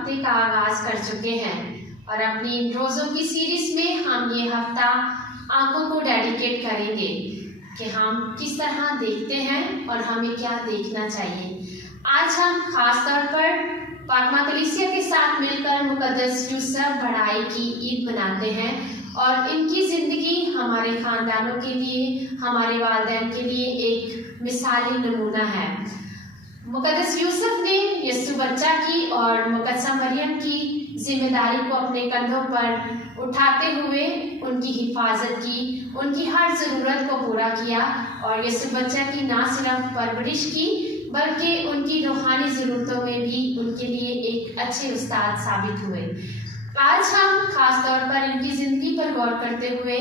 हफ्ते का आगाज कर चुके हैं और अपनी रोज़ों की सीरीज में हम ये हफ्ता आंखों को डेडिकेट करेंगे कि हम किस तरह देखते हैं और हमें क्या देखना चाहिए। आज हम खास तौर पर पाकमा कलीसिया के साथ मिलकर मुकद्दस यूसुफ बढ़ाई की ईद मनाते हैं और इनकी ज़िंदगी हमारे ख़ानदानों के लिए, हमारे वालिदैन के लिए एक मिसाली नमूना है। मुकद्दस यूसुफ ने यीशु बच्चा की और मुकद्दसा मरियम की जिम्मेदारी को अपने कंधों पर उठाते हुए उनकी हिफाजत की, उनकी हर ज़रूरत को पूरा किया और यीशु बच्चा की ना सिर्फ परवरिश की बल्कि उनकी रूहानी ज़रूरतों में भी उनके लिए एक अच्छे उस्ताद साबित हुए। आज हम खास तौर पर इनकी ज़िंदगी पर गौर करते हुए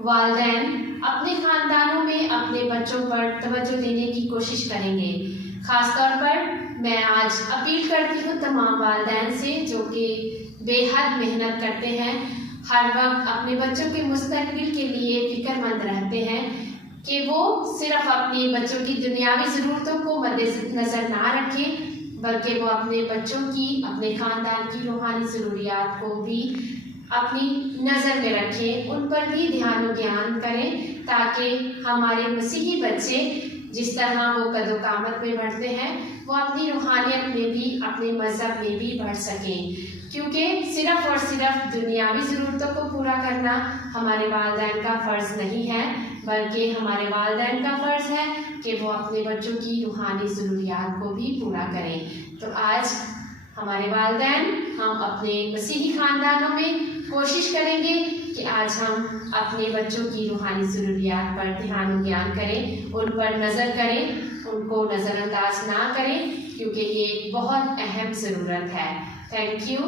वालिदैन अपने ख़ानदानों में अपने बच्चों पर तवज्जो देने की कोशिश करेंगे। खास तौर पर मैं आज अपील करती हूँ तमाम वालिदैन से जो कि बेहद मेहनत करते हैं, हर वक्त अपने बच्चों के मुस्तकबिल के लिए फ़िक्रमंद रहते हैं कि वो सिर्फ अपने बच्चों की दुनियावी ज़रूरतों को मद्देनज़र ना रखें बल्कि वो अपने बच्चों की, अपने ख़ानदान की रूहानी ज़रूरियात को भी अपनी नज़र में रखें, उन पर भी ध्यान और ज्ञान करें ताकि हमारे मसीही बच्चे जिस तरह वो कदो-कामत में बढ़ते हैं वो अपनी रूहानियत में भी, अपने मज़हब में भी बढ़ सकें। क्योंकि सिर्फ़ और सिर्फ दुनियावी ज़रूरतों को पूरा करना हमारे वालिदैन का फ़र्ज़ नहीं है बल्कि हमारे वालिदैन का फ़र्ज़ है कि वो अपने बच्चों की रूहानी ज़रूरियात को भी पूरा करें। तो आज हमारे वालिदैन हम अपने मसीही ख़ानदानों में कोशिश करेंगे कि आज हम अपने बच्चों की रूहानी ज़रूरियात पर ध्यान और ज्ञान करें, उन पर नज़र करें, उनको नज़रअंदाज ना करें क्योंकि ये एक बहुत अहम ज़रूरत है। Thank you.